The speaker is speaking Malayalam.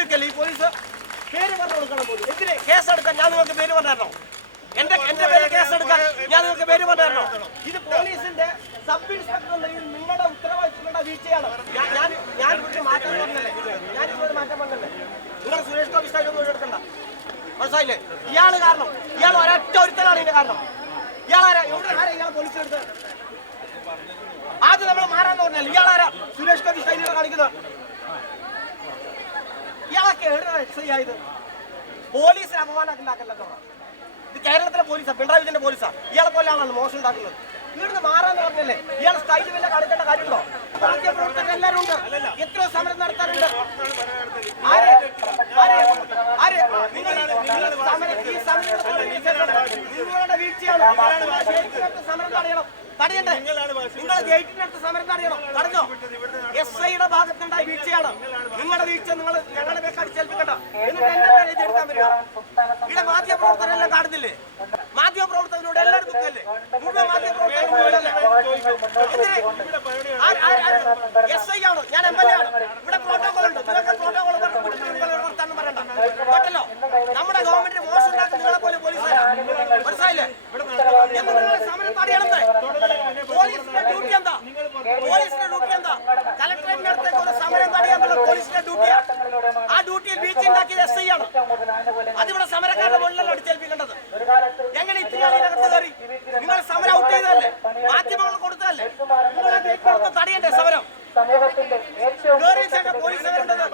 വെക്കല്ലേ ഈ പോലീസ് പേര് പറഞ്ഞു കൊടുക്കണം പോലും. എന്തിനെ? കേസെടുക്കാൻ ഞാൻ നിങ്ങൾക്ക് പേര് പറഞ്ഞായിരുന്നോ എന്റെ എന്റെ പേര് കേസെടുക്കാൻ ഞാൻ നിങ്ങൾക്ക് പേര് പറഞ്ഞായിരുന്നോ ഇത് പോലീസിന്റെ സബ് ഇൻസ്പെക്ടറുടെ നിങ്ങളുടെ ഉത്തരവാദിത്തങ്ങളുടെ വീഴ്ചയാണ്. ഞാൻ ഞാൻ ഇവിടുത്തെ മാറ്റം പറഞ്ഞല്ലേ ഞാൻ ഇതുവരെ മാറ്റം പറഞ്ഞല്ലേ നിങ്ങൾ സുരേഷ് ഗോപി സ്റ്റൈൽ ഒന്നും എടുക്കണ്ട. മനസ്സിലായില്ലേ? ഇയാൾ കാരണം ഇയാൾ ഒരൊറ്റ ഒരുത്തനാണ് ഇതിന്റെ കാരണം. ഇയാളാരാ ഇവിടെ ആരാ ഇയാൾ പോലീസ് എടുത്ത് ആദ്യം നമ്മൾ മാറാന്ന് പറഞ്ഞാൽ ഇയാളാരാ സുരേഷ് ഗോപി സ്റ്റൈലിയാണ് കാണിക്കുന്നത്. ഇയാളൊക്കെ എവിടെയാണ് എക്സ് ഐ ആയത്? പോലീസിന് അപമാനം ഇത് കേരളത്തിലെ പോലീസാ പിണറായി വിജയന്റെ പോലീസാ. ഇയാളെ പോലെയാണല്ലോ മോശം ഉണ്ടാക്കുന്നത് ഇവിടുന്ന് മാറാന്ന് പറഞ്ഞല്ലേ ഇയാൾ സ്റ്റൈൽ വല്ല കാണിക്കേണ്ട കാര്യമുണ്ടോ? മാധ്യമപ്രവർത്തകർ എല്ലാവരും ഉണ്ട്. എത്രയോ സമരം നടത്താറുണ്ട്. ആരെ? ആരെ? ആരെ? നിങ്ങൾ നിങ്ങളുടെ വീഴ്ചയാണ്. സമരം തടയണം. തടയണ്ടേ നിങ്ങൾ ഗേറ്റിനടുത്ത് സമരം തടയണം. തടഞ്ഞോ? എസ് ഐയുടെ ഭാഗത്തുണ്ടായ വീഴ്ചയാണ്. നിങ്ങളുടെ വീഴ്ച നിങ്ങൾ ഞങ്ങളുടെ ഇവിടെ മാധ്യമപ്രവർത്തകരെല്ലാം കാണുന്നില്ലേ? മാധ്യമപ്രവർത്തകരോട് എല്ലാവരും ദുഃഖല്ലേ മുഴുവൻ മാധ്യമപ്രവർത്തകരോട് എസ് ഐ ആണോ? ഞാൻ എം എൽ എ ആണ്. ഇവിടെ പ്രോട്ടോകോൾ ഉണ്ട്. നിങ്ങൾക്ക് പ്രോട്ടോകോൾ വർത്താനം പറയണ്ട. കേട്ടല്ലോ നമ്മുടെ ഗവൺമെന്റിന് മോശം ഉണ്ടാക്കുന്ന നിങ്ങളെ പോലെ പോലീസുകാരാണ് മനസ്സിലായില്ലേ? നിങ്ങളെ സമരം തടയണത്. പോലീസിന്റെ ഡ്യൂട്ടി എന്താ? പോലീസിന്റെ ഡ്യൂട്ടി എന്താ? കളക്ടറേറ്റിന്റെ അടുത്തേക്ക് സമരം തടയാന്നുള്ള പോലീസിന്റെ ഡ്യൂട്ടിയാണ് ആ. ഡ്യൂട്ടിയിൽ വീഴ്ച ഉണ്ടാക്കിയത് എസ് ഐ ആണ്? സമരക്കാരുടെ മുകളിലല്ല അടിച്ചേൽപ്പിക്കേണ്ടത്. ഞങ്ങൾ ഇത്തിരി അതിനകത്ത് കയറി? നിങ്ങൾ സമരം ഔട്ട് ചെയ്തതല്ലേ? മാധ്യമങ്ങൾ കൊടുത്തതല്ലേ? നിങ്ങളെ തടയണ്ടേ സമരം? ഗവൺമെന്റ് പോലീസ് വരേണ്ടത്